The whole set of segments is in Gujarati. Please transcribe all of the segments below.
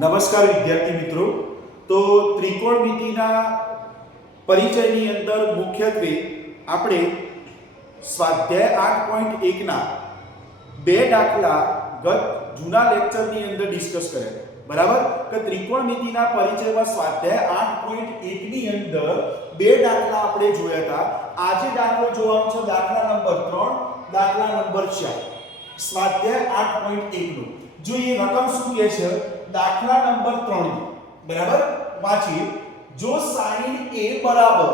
નમસ્કાર વિદ્યાર્થી મિત્રો. તો ત્રિકોણમિતિના પરિચયની અંદર મુખ્યત્વે આપણે સ્વાધ્યાય આઠ પોઈન્ટ એકના બે દાખલા ગત જૂના લેક્ચરની અંદર ડિસ્કસ કર્યા. બરાબર? કે ત્રિકોણમિતિના પરિચયમાં સ્વાધ્યાય આઠ પોઈન્ટ એકની અંદર બે દાખલા આપણે જોયા હતા. આજે દાખલો જોવાનો છે દાખલા નંબર ત્રણ, દાખલા નંબર ચાર. સ્વાધ્યાય આઠ પોઈન્ટ એકનો. જોઈએ રકમ શું કહે છે દાખલા નંબર 3 બરાબર? વાંચીએ. જો sin a બરાબર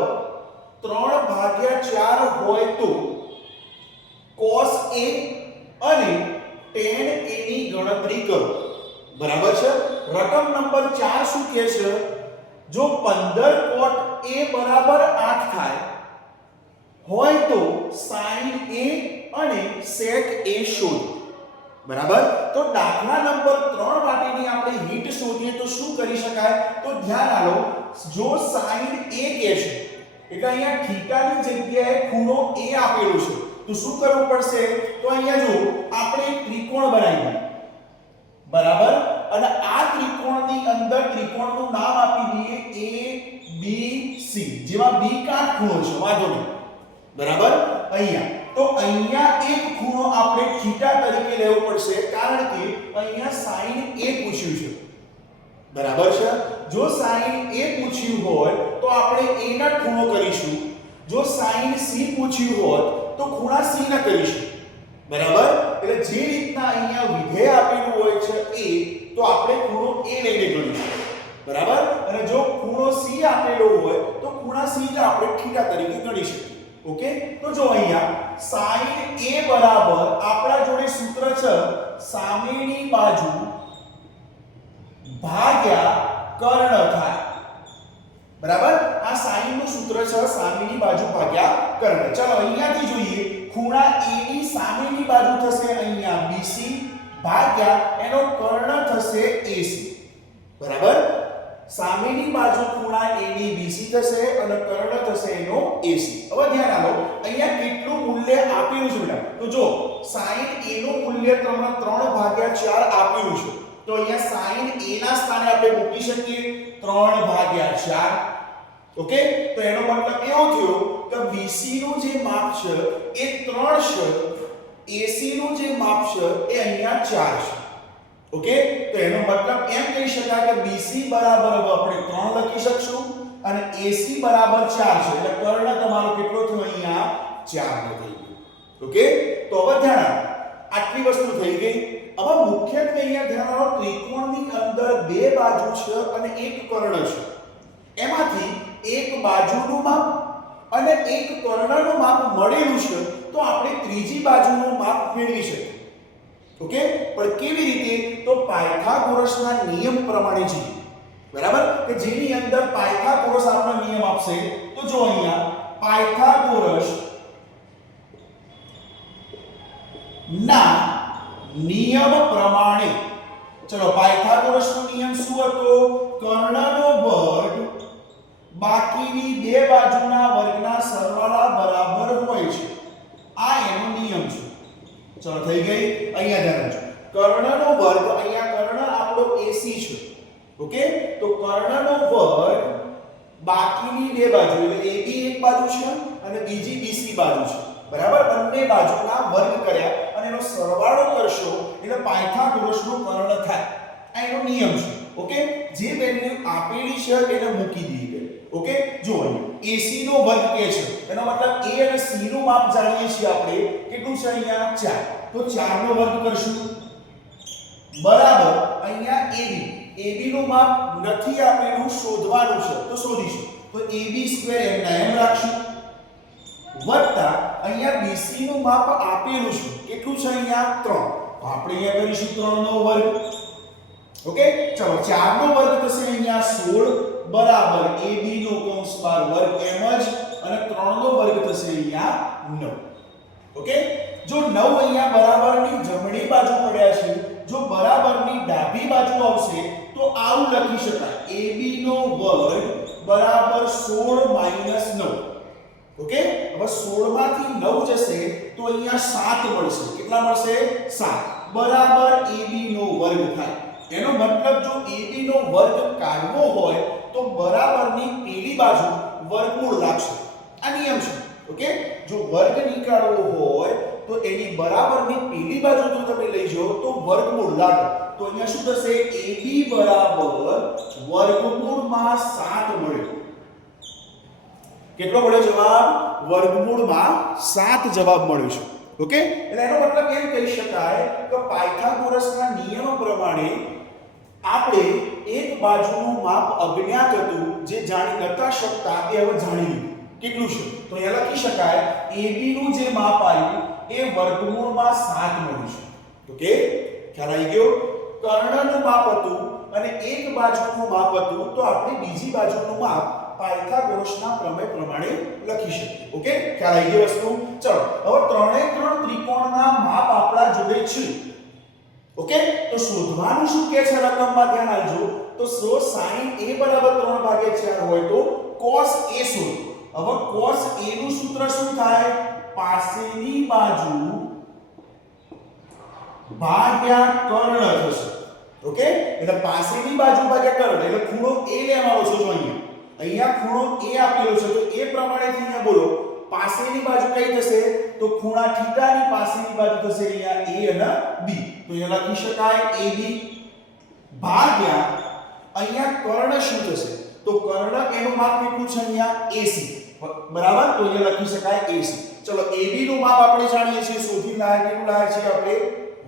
3 ભાગ્યા 4 હોય તો cos a અને tan a ની ગણતરી કરો. બરાબર છે? રકમ નંબર 4 શું કહે છે? જો 15 cot a બરાબર 8 થાય, હોય તો sin a અને sec a શોધો. બરાબર? તો દાખલા નંબર 3 માટેની આપણે હિટ શોધીએ તો શું કરી શકાય? તો ધ્યાન આલો જો સાઈન a કહે છે, એટલે અહીંયા થીટાની જગ્યાએ ખૂણો a આપેલો છે, તો શું કરવું પડશે? તો અહીંયા જો આપણે ત્રિકોણ બનાવીએ બરાબર? અને આ ત્રિકોણની અંદર ત્રિકોણનું નામ આપી દઈએ a, b, c. જેમાં b કાટખૂણો છે, વાંધો નહીં. બરાબર? અહીંયા. તો અહીંયા એક ખૂણો આપણે થીટા તરીકે લેવો પડશે, કારણ કે અહીંયા sin a પૂછ્યું છે. બરાબર છે? જો sin a પૂછ્યું હોય, તો આપણે a ના ખૂણો કરીશું. જો sin c પૂછ્યું હોત, તો ખૂણા c ના કરીશું. બરાબર? એટલે જે રીતના અહીંયા વિધેય આપેલું હોય છે a તો આપણે ખૂણો a લઈને ગણીશું બરાબર? અને જો ખૂણો c આપેલો હોય, તો ખૂણા c ને આપણે થીટા તરીકે ગણી શકીએ. ઓકે? તો જો અહીંયા sin એ બરાબર આપણા જોડે સૂત્ર છે, સામેની બાજુ ભાગ્યા કર્ણ થાય. બરાબર? આ સાઈનનું સૂત્ર છે, સામેની બાજુ ભાગ્યા કર્ણ. ચાલો અહીંયાથી જોઈએ, ખૂણા a ની સામેની બાજુ થશે અહીંયા BC ભાગ્યા એનો કર્ણ થશે AC બરાબર? સામેની બાજુ ખૂણા A ની BC થશે અને કર્ણ થશે એનો AC હવે ધ્યાન આપો, અહીંયા કેટલું મૂલ્ય આપેલું છે બેટા તો જો sin A નું મૂલ્ય તમને 3 ભાગ્યા 4 આપેલું છે. તો અહીંયા sin A ના સ્થાને આપણે મૂકી શકીએ. 3 ભાગ્યા 4 ઓકે? તો એનો મતલબ એવો થયો કે BC નું જે માપ છે એ 3 છે AC નું જે માપ છે એ અહીંયા 4 છે. ઓકે? તો એનો મતલબ એમ કહી શકાય કે BC બરાબર આપણે 3 લખી શકશું અને AC બરાબર 4 છે. એટલે કર્ણ તમારો કેટલો થયો? અહીંયા 4 નો થઈ ગયો. ઓકે? તો હવે ધ્યાન આટલી વસ્તુ થઈ ગઈ. હવે મુખ્યત્વે અહીંયા ધ્યાન રાખો ત્રિકોણની અંદર બે બાજુ છે અને એક કર્ણ છે. એમાંથી એક બાજુનું માપ અને એક કર્ણનું માપ મળેલું છે. તો આપણે ત્રીજી બાજુનું માપ મેળવી શકીએ. ઓકે પણ કેવી રીતે તો પાયથાગોરસના નિયમ પ્રમાણે છે બરાબર કે જેની અંદર પાયથાગોરસ આપણો નિયમ આપશે તો જો અહીંયા પાયથાગોરસ ના નિયમ પ્રમાણે ચલો પાયથાગોરસનો નિયમ શું હતો કર્ણનો વર્ગ બાકીની બે બાજુના વર્ગના સરવાળા બરાબર હોય છે. આ એનો નિયમ છે ચલો થઈ ગઈ, અહીંયા ધ્યાન રાખજો કર્ણનો વર્ગ, અહીંયા કર્ણ આપણો AC છે. ઓકે? તો કર્ણનો વર્ગ બાકીની બે બાજુ, એટલે AB એક બાજુ છે અને બીજી BC બાજુ છે. બરાબર? બંને બાજુના વર્ગ કર્યા અને એનો સરવાળો કરશો એટલે પાયથાગોરસનું કર્ણ થાય આ એનો નિયમ છે ઓકે જે વેલ્યુ આપેલી છે એને મૂકી દઈએ ઓકે જો અહીંયા AC નો વર્ગ કે છે એનો મતલબ A અને C નું માપ જાણીએ છીએ આપણે કેટલું છે અહીંયા 4 નો વર્ગ કરશું. બરાબર. અહીંયા AB. AB નું માપ નથી આપેલું, શોધવાનું છે. તો શોધીશું. તો AB સ્ક્વેર એમના એમ રાખશું. વત્તા અહીંયા BC નું માપ આપેલું છે. કેટલું છે અહીંયા? 3 તો આપણે અહીંયા કરીશું 3 નો વર્ગ. ઓકે? ચલો 4 નો વર્ગ થશે અહીંયા 16 બરાબર. AB નો કૌંસ બાર વર્ગ એમ જ. અને 3 નો વર્ગ થશે અહીંયા 9 ઓકે? જો 9 અહીંયા બરાબરની જમણી બાજુ પડ્યા છે, જો બરાબરની ડાબી બાજુ આવશે, તો આવું લખી શકાય. AB નો વર્ગ બરાબર 16 9 ઓકે? હવે 16 માંથી 9 જશે, તો અહીંયા 7 મળશે. કેટલા મળશે? 7 બરાબર AB નો વર્ગ થાય. એનો મતલબ જો AB નો વર્ગ કાઢવો હોય, તો બરાબરની પેલી બાજુ વર્ગમૂળ લાગશે. આ નિયમ છે. ઓકે? જો વર્ગ નીકાળવો હોય તો એની બરાબરની પેલી બાજુ જો તમે લઈ જાઓ તો વર્ગમૂળ લાગે. તો અહીંયા શું થશે? AB બરાબર વર્ગમૂળમાં 7 મળ્યો કેટલો મળ્યો જવાબ? વર્ગમૂળમાં 7 જવાબ મળ્યો છે. ઓકે? એટલે એનો મતલબ એમ કહી શકાય કે પાયથાગોરસના નિયમ પ્રમાણે આપણે એક બાજુનું માપ અજ્ઞાત હતું જે જાણી નતા શકતા, એ હવે જાણી લીધું. કેટલું છે? તો એ લખી શકાય AB નું જે માપ આવ્યું એ વર્ગમૂળમાં 7 મળ્યું છે. ઓકે? ખ્યાલ આવી ગયો? કર્ણનું માપ હતું અને એક બાજુનું માપ હતું. તો આપણે બીજી બાજુનું માપ પાયથાગોરસના પ્રમેય પ્રમાણે લખી શકીએ. ઓકે? ખ્યાલ આવી ગયો વસ્તુ? ચલો, હવે ત્રણે ત્રણ ત્રિકોણના માપ આપણા જોડે છે. ઓકે? તો શોધવાનું શું કે છે? રકમમાં ધ્યાન આપજો. તો સો બરાબર 3 ભાગે 4 હોય તો cos a શોધો. હવે cos a નું સૂત્ર શું થાય? પાસેની બાજુ ભાગ્યા કર્ણ થશે. ઓકે? એટલે પાસેની બાજુ ભાગ્યા કર્ણ. એટલે ખૂણો એ લેવાનો છે જો અહીંયા. અહીંયા ખૂણો એ આપેલો છે. તો એ પ્રમાણેથી અહીંયા બોલો, પાસેની બાજુ કઈ થશે? તો ખૂણા થીટાની પાસેની બાજુ થશે અહીંયા a અને b. તો અહીંયા લખી શકાય ab ભાગ્યા અહીંયા કર્ણ શું થશે? તો કર્ણ એનું માપ કેટલું છે અહીંયા? Ac બરાબર? તો અહીંયા લખી શકાય ac ચલો ab નું માપ આપણે જાણીએ છીએ, શોધી લાયક કેટલું લાયક છે, આપણે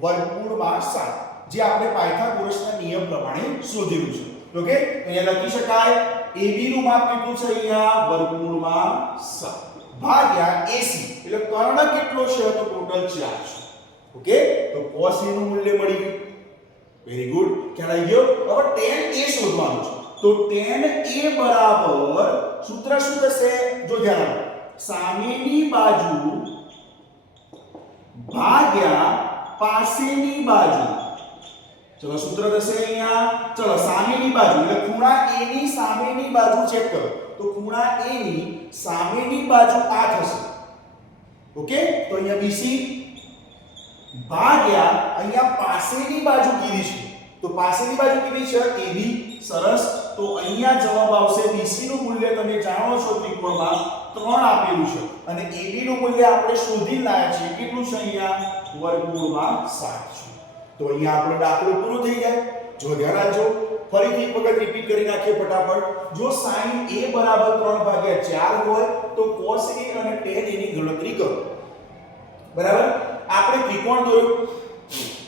વર્ગમૂળમાં 7 જે આપણે પાયથાગોરસના નિયમ પ્રમાણે શોધેલું છે. ઓકે? અહીંયા લખી શકાય ab નું માપ કેટલું છે અહીંયા? વર્ગમૂળમાં 7 ભાગ્યા AC એટલે કર્ણ કેટલો છે? તો ટોટલ 4 છે. ઓકે? તો cos A નું મૂલ્ય મળી ગયું. વેરી ગુડ ખ્યાલ આવી ગયો? હવે tan A શોધવાનું છે. તો tan A બરાબર સૂત્ર શું થશે? જો ધ્યાન આપો. સામેની બાજુ ભાગ્યા પાસેની બાજુ. ચલો સૂત્ર થશે અહીંયા. ચલો, સામેની બાજુ. એટલે ખૂણા A ની સામેની બાજુ ચેક કરો. તો ખૂણા A ની સામેની બાજુ આ થશે. ઓકે? તો અહીંયા BC ભાગ્યા અહીંયા પાસેની બાજુ કીધી છે. તો પાસેની બાજુ કીધી છે AB સરસ. તો અહીંયા જવાબ આવશે BC નું મૂલ્ય. તમે જાણો છો ત્રિકોણમાં 3 આપેલું છે. અને AB નું મૂલ્ય આપણે શોધી લાયા છે કેટલું છે અહીંયા? વર્ગમૂળમાં 7 છે. તો અહીંયા આપણો દાખલો પૂરો થઈ જાય. જો ધ્યાન રાખજો. ફરીથી એક વખત રિપીટ કરી નાખીએ ફટાફટ. જો sin a બરાબર 3 ભાગ્યા 4 હોય, તો cos a અને tan a ની ગણતરી કરો. બરાબર? આપણે ત્રિકોણ દોર્યો.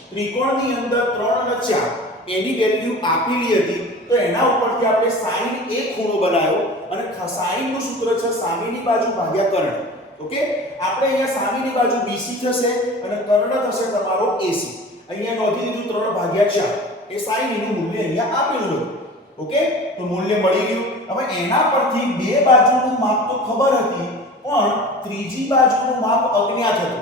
ત્રિકોણની અંદર 3 અને 4 એની વેલ્યુ આપેલી હતી, તો એના ઉપરથી આપણે સાઈન એ ખૂણો બનાવ્યો અને સાઈનનું સૂત્ર છે સામેની બાજુ ભાગ્યા કર્ણ. ઓકે? આપણે અહીંયા સામેની બાજુ BC થશે અને કર્ણ થશે તમારો AC. અહીંયા નોંધી દીધું 3 ભાગ્યા 4 એ સાઈન એનું મૂલ્ય અહીંયા આપેલું હતું. ઓકે? તો મૂલ્ય મળી ગયું. હવે એના પરથી બે બાજુનું માપ તો ખબર હતી, પણ ત્રીજી બાજુનું માપ અજ્ઞાત હતું.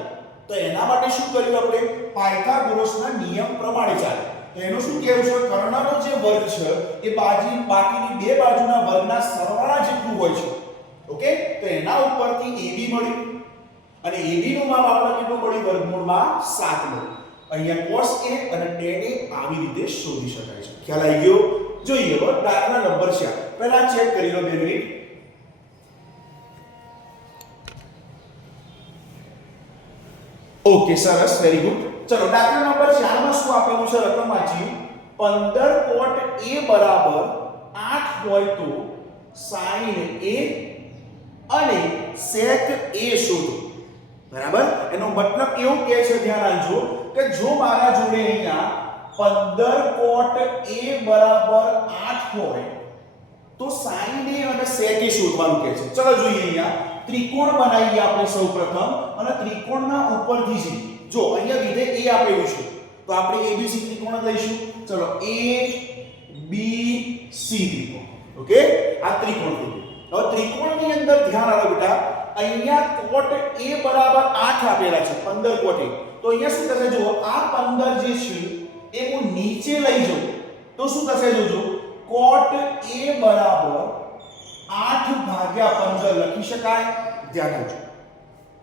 તો એના માટે શું કર્યું આપણે? પાયથાગોરસના નિયમ પ્રમાણે ચાલે. તો એનું શું કહેવું છે? કર્ણનો જે વર્ગ છે, એ બાજી, બાકીની બે બાજુના વર્ગના સરવાળા જેટલું હોય છે. ઓકે? તો એના ઉપરથી AB મળ્યું. અને AB નું માપ આપણે કેટલું મળ્યું? વર્ગમૂળમાં 7 મળ્યું. અહીંયા cos A અને tan A આવી રીતે શોધી શકાય છે. ખ્યાલ આવી ગયો? જોઈએ હવે દાખલા નંબર 4 પહેલા ચેક કરી લો બે મિનિટ. ઓકે, સરસ વેરી ગુડ ચલો દાખલા નંબર 4 માં શું આપેલું છે રકમ વાંચી 15 cot A બરાબર 8 હોય તો sin A અને sec A શોધો. બરાબર? એનો મતલબ એવું કહે છે, ધ્યાન આપજો કે જો મારા જોડે અહીંયા 15 cot A બરાબર 8 હોય તો sin A અને sec A શોધવાનું કહે છે. ચલો જોઈએ અહીંયા. ત્રિકોણ બનાવીએ આપણે સૌપ્રથમ અને ત્રિકોણના ઉપરથી જ જો અહીંયા વિધેય A આપેલું છે તો આપણે ABC ત્રિકોણ લઈશું. ચલો, A, B, C ત્રિકોણ. ઓકે? આ ત્રિકોણ થઈ હવે ત્રિકોણની અંદર ધ્યાન આપો બેટા. અહીંયા કોટ A બરાબર 8 આપેલા છે 15 કોટે. તો અહીંયા શું થશે? જો આ 15 જે છે, એ હું નીચે લઈ જાઉં. તો શું થશે જોજો? કોટ A બરાબર 8 ભાગ્યા 15 લખી શકાય. ધ્યાન આપજો.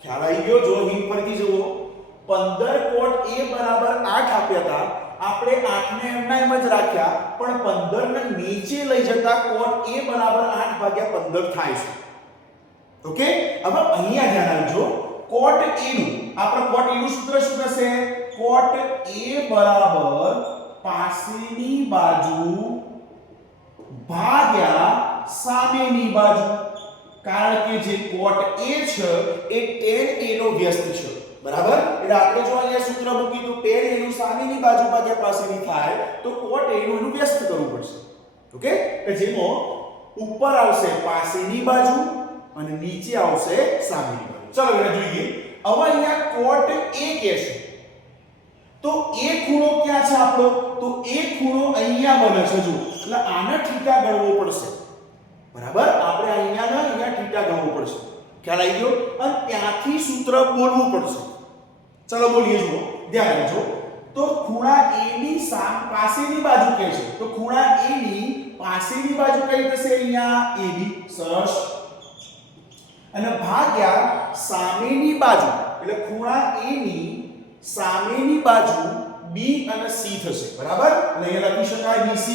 ખ્યાલ આવી ગયો? જો હિંગ પરથી જુઓ. 15 કોટ A બરાબર 8 આપ્યા હતા. આપણે 8 ને એમના એમ જ રાખ્યા, પણ 15 ને નીચે લઈ જતા કોટ a બરાબર 8 ભાગ્યા 15 થાય છે. ઓકે? હવે અહીંયા ધ્યાન આપજો. કોટ a નું આપણે કોટ a નું સૂત્ર શું થશે? કોટ a બરાબર પાસેની બાજુ ભાગ્યા સામેની બાજુ. કારણ કે જે કોટ a છે, એ tan a નો વ્યસ્ત છે. બરાબર? એટલે આપણે જો અહીંયા સૂત્ર મૂકી તો tan a નું સામેની બાજુ ભાગ્યા પાસેની થાય તો કોટ a નું એનું વ્યસ્ત કરવું પડશે. ઓકે? કે જેમાં ઉપર આવશે પાસેની બાજુ અને નીચે આવશે સામેની બાજુ. ચલો હવે જોઈએ. હવે અહીંયા કોટ a કે છે તો એ ખૂણો ક્યાં છે આપણો? તો એ ખૂણો અહીંયા બને છે જો એટલે આને થીટા ગણવો પડશે. બરાબર? આપણે અહીંયા ને અહીંયા થીટા ગણવું પડશે. ખ્યાલ આવી ગયો? અને ત્યાંથી સૂત્ર બોલવું પડશે. ચલો બોલીએ જુઓ, ધ્યાન રાખજો. તો ખૂણા a ની પાસેની બાજુ કઈ છે? તો ખૂણા a ની પાસેની બાજુ કઈ થશે અહીંયા? Ab સરસ. અને ભાગ્યા સામેની બાજુ, એટલે ખૂણા a ની સામેની બાજુ b અને c થશે. બરાબર? એટલે અહીંયા લખી શકાય bc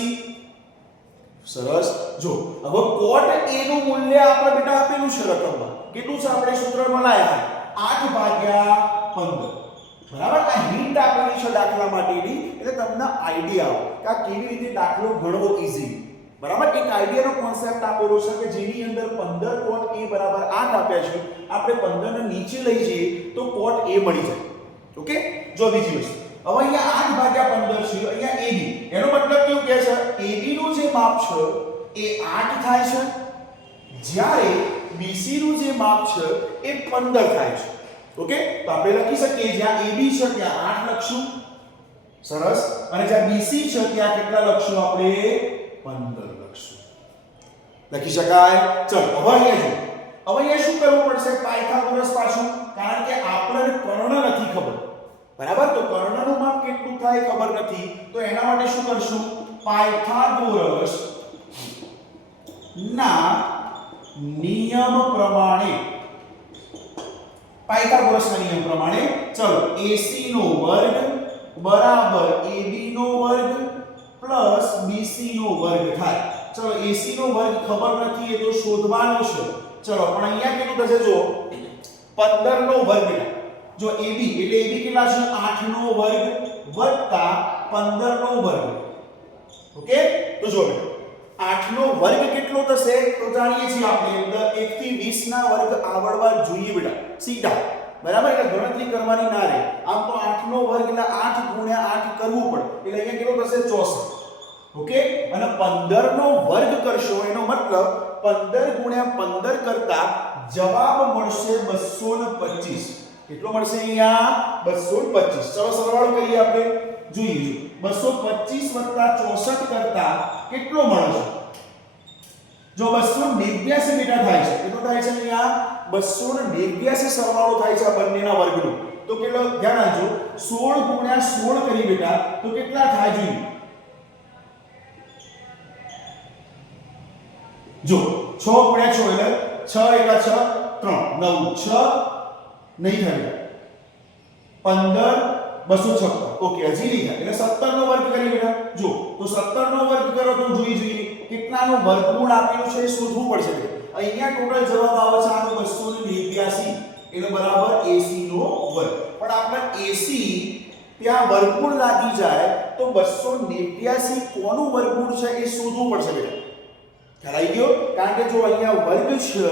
સરસ. જો, હવે કોટ a નું મૂલ્ય આપણે બેટા આપેલું છે રકમમાં. કેટલું છે આપણે સૂત્રમાં લાયા? 8 ભાગ્યા 15 બરાબર? આ હિન્ટ આપેલી છે દાખલા માટેની, એટલે તમને આઈડિયા આવે કે આ કેવી રીતે દાખલો ગણવો ઈઝી બરાબર? એક આઈડિયાનો કોન્સેપ્ટ આપેલો છે કે જેની અંદર 15 કોટ એ બરાબર આઠ આપ્યા છે. આપણે 15 ને નીચે લઈ જઈએ તો કોટ એ મળી જાય. ઓકે જો બીજી વસ્તુ. હવે અહીંયા આઠ ભાગ્યા 15 છે, અહીંયા ab એનો મતલબ કેવું કહે છે? ab નું જે માપ છે, એ આઠ થાય છે. જ્યારે બીસી નું જે માપ છે, એ 15 થાય છે. ઓકે? તો આપણે લખી શકીએ જ્યાં ab છે ત્યાં 8 લખશું. સરસ. અને જ્યાં bc છે ત્યાં કેટલા લખશું આપણે? 15 લખશું. લખી શકાય? ચલો, હવે અહીંયા જો હવે અહીંયા શું કરવું પડશે? પાયથાગોરસ પાછું. કારણ કે આપણને કર્ણ નથી ખબર. બરાબર? તો કર્ણનું માપ કેટલું થાય ખબર નથી. તો એના માટે શું કરશું? પાયથાગોરસ ના નિયમ પ્રમાણે પાયથાગોરસના નિયમ પ્રમાણે ચલો AC નો વર્ગ બરાબર AB નો વર્ગ પ્લસ BC નો વર્ગ થાય. ચલો AC નો વર્ગ ખબર નથી એ તો શોધવાનો છે. ચલો, પણ અહીંયા કેટલું થશે જો 15 નો વર્ગ જો AB એટલે AB કેટલા છે? 8 નો વર્ગ વત્તા 15 નો વર્ગ. ઓકે? તો જો બેટા. 8 નો વર્ગ કેટલો થશે? તો જાણીએ છીએ આપણે અંદર 1 થી 20 ના વર્ગ આવડવા જોઈએ બેટા. સીધા. બરાબર? એટલે ગણતરી કરવાની ના રહે. આમ તો 8 નો વર્ગ એટલે 8 ગુણ્યા 8 કરવું પડે. એટલે અહીંયા કેટલો થશે? 64 ઓકે? અને 15 નો વર્ગ કરશો, એનો મતલબ 15 ગુણ્યા 15 કરતા જવાબ મળશે 225 કેટલો મળશે અહીંયા? 225 ચલો સરવાળો કરીએ આપણે. જોઈએ. 225 વત્તા 64 કરતા કેટલો મળે છે જો 289 બેટા થાય છે, કેટલો થાય છે અહીંયા? 289 સરવાળો થાય છે આ બંનેના વર્ગનો. તો કેટલો, ધ્યાન આપજો 16 ગુણ્યા 16 કરી બેટા, તો કેટલા થાય જોઈએ જો 6 ગુણ્યા 6 એટલે 6 એકા 6 3 9 6 નહીં થાય 15 256 ઓકે, હજી નહીં થાય. એટલે 17 નો વર્ગ કરી બેટા. જો, તો 17 નો વર્ગ કરો તો જોઈ જોઈએ. કેટલાનો વર્ગમૂળ આપેલું છે એ શોધવું પડશે અહીંયા ટોટલ જવાબ આવે છે આનો 289 એનો બરાબર AC નો વર્ગ. પણ આપણે AC ત્યાં વર્ગમૂળ લાગી જાય તો 289 કોનું વર્ગમૂળ છે એ શોધવું પડશે બેટા ખ્યાલ ગયો? કારણ કે જો અહીંયા વર્ગ છે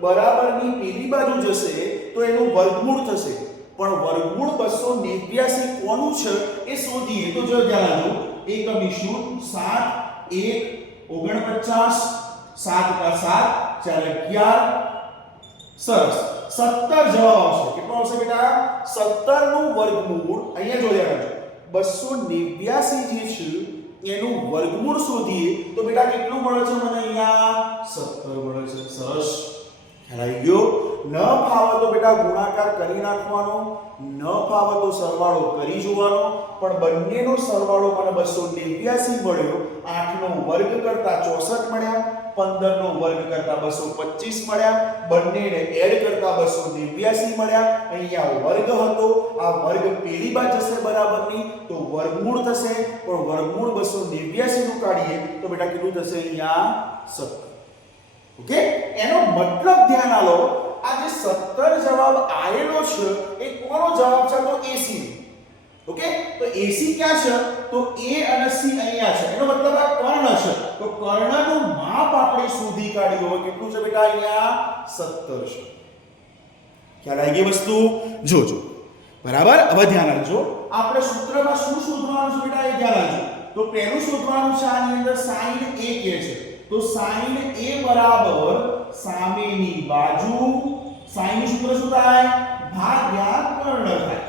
બરાબરની પેલી બાજુ જશે તો એનું વર્ગમૂળ થશે. પણ વર્ગમૂળ 289 કોનું છે એ શોધીએ. તો જો ધ્યાન રાખજો એક બીશું 7 1 49 7 કા સાત, ચાર 11 સરસ. 17 જવાબ આવશે. કેટલો આવશે બેટા? 17 નું વર્ગમૂળ અહીંયા જો ધ્યાન આપજો 289 જે છે, એનું વર્ગમૂળ શોધીએ. તો બેટા કેટલું મળે છે મને અહીંયા? 17 મળે છે. સરસ. આવી ગયો ન ફાવે તો બેટા ગુણાકાર કરી નાખવાનો, ન ફાવે તો સરવાળો કરી જોવાનો. પણ બંનેનો સરવાળો મને 289 મળ્યો 8 નો વર્ગ કરતા 64 મળ્યા પંદર નો વર્ગ કરતા બસો પચીસ મળ્યા, બંનેને એડ કરતા બસો નેવ્યાસી મળ્યા. અહીંયા વર્ગ હતો, આ વર્ગ પેલી બાજુ જશે બરાબરની, તો વર્ગમૂળ થશે. પણ વર્ગમૂળ બસો નેવ્યાસી નું કાઢીએ, તો બેટા કેટલું થશે અહીંયા? સત્તર. ઓકે? એનો મતલબ ધ્યાન આલો, આ જે 17 જવાબ આયેલો છે, એ કોનો જવાબ છે? તો AC ઓકે? તો AC ક્યાં છે? તો A અને C અહીંયા છે. એનો મતલબ આ કર્ણ છે. તો કર્ણનું માપ આપણે શોધી કાઢ્યું હવે કેટલું છે બેટા અહીંયા? 17 છે. ખ્યાલ આવી ગઈ વસ્તુ? જોજો બરાબર? હવે ધ્યાન રાખજો આપણે સૂત્રમાં શું શોધવાનું છે બેટા? એ ધ્યાન રાખજો તો પહેલું શોધવાનું છે આની અંદર sin A કે છે. તો sin A બરાબર સામેની બાજુ sin નું સૂત્ર શું થાય ભાગ્યા કર્ણ થાય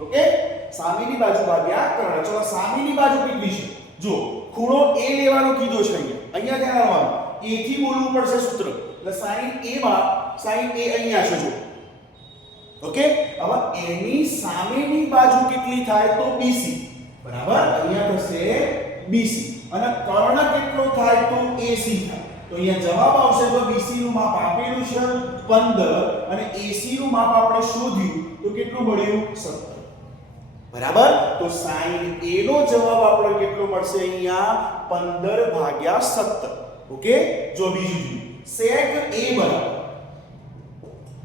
ઓકે સામેની બાજુ ભાગ્યા કર્ણ ચલો સામેની બાજુ કેટલી છે જો ખૂણો A લેવાનો કીધો છે અહીંયા અહીંયા ધ્યાન રાખવાનું A થી બોલવું પડશે સૂત્ર એટલે sin A માં sin A અહીંયા છે જો ઓકે હવે એની સામેની બાજુ કેટલી થાય તો BC બરાબર અહીંયા થશે BC અને કર્ણ કેટલો થાય તો AC થાય. તો અહીંયા જવાબ આવશે તો BC નું માપ આપેલું છે 15 અને AC નું માપ આપણે શોધ્યું, તો કેટલું મળ્યું? 17 બરાબર? તો sin A નો જવાબ આપણો કેટલો મળશે અહીંયા? 15 ભાગ્યા 17 ઓકે? જો બીજું જોઈએ. sec A બરાબર.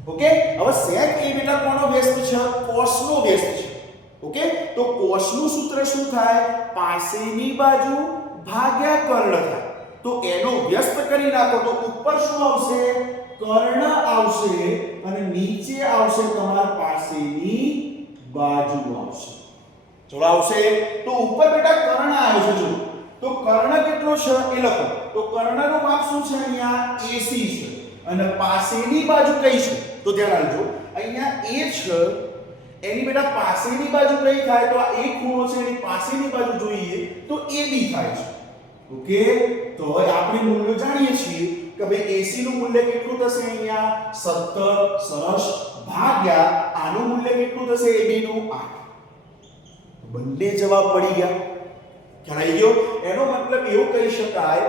ઓકે? હવે sec a બેટા કોનો વ્યસ્ત છે? cos નો વ્યસ્ત છે. ઓકે? તો cos નું સૂત્ર શું થાય? પાસેની બાજુ ભાગ્યા કર્ણ થાય. તો એનો વ્યસ્ત કરી નાખો તો ઉપર શું આવશે? કર્ણ આવશે અને નીચે આવશે તમારા પાસેની બાજુ આવશે. ચલો આવશે. તો ઉપર બેટા કર્ણ આવ્યો છે તો કર્ણ કેટલો છે? એ લખો. તો કર્ણનું માપ શું છે અહીંયા? AC છે. અને પાસેની બાજુ કઈ છે? તો ધ્યાન રાખજો અહીંયા A છે, એની બેટા પાસેની બાજુ કઈ થાય? તો આ એક ખૂણો છે, એની પાસેની બાજુ જોઈએ તો AB થાય છે. ઓકે? તો હવે આપણે મૂલ્ય જાણીએ છીએ કે ભાઈ AC નું મૂલ્ય કેટલું થશે અહીંયા? 17 સરસ. ભાગ્યા, આનું મૂલ્ય કેટલું થશે? AB નું? 8 બંને જવાબ પડી ગયા. ખ્યાલ ગયો? એનો મતલબ એવું કહી શકાય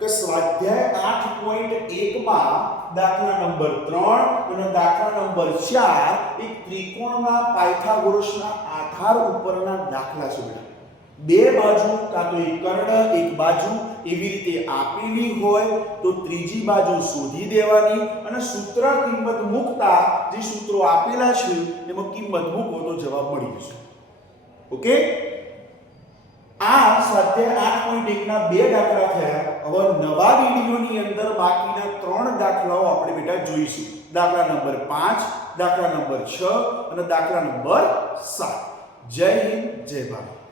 કે સ્વાધ્યાય 8.1 માં દાખલા નંબર 3 અને દાખલા નંબર 4 એક ત્રિકોણના પાયથાગોરસના આધાર ઉપરના દાખલા બે બાજુ કાં તો એક કર્ણ, એક બાજુ એવી રીતે આપેલી હોય, તો ત્રીજી બાજુ શોધી દેવાની અને સૂત્ર કિંમત મૂકતા જે સૂત્રો આપેલા છે, એમાં કિંમત મૂકો તો જવાબ મળી જશે. ઓકે? આ સ્વાધ્યાય આઠ પોઈન્ટ એકના બે દાખલા થયા. હવે નવા વિડીયોની અંદર બાકીના ત્રણ દાખલાઓ આપણે બેટા જોઈશું. દાખલા નંબર પાંચ, દાખલા નંબર છ અને દાખલા નંબર સાત. જય હિન્દ, જય ભારત.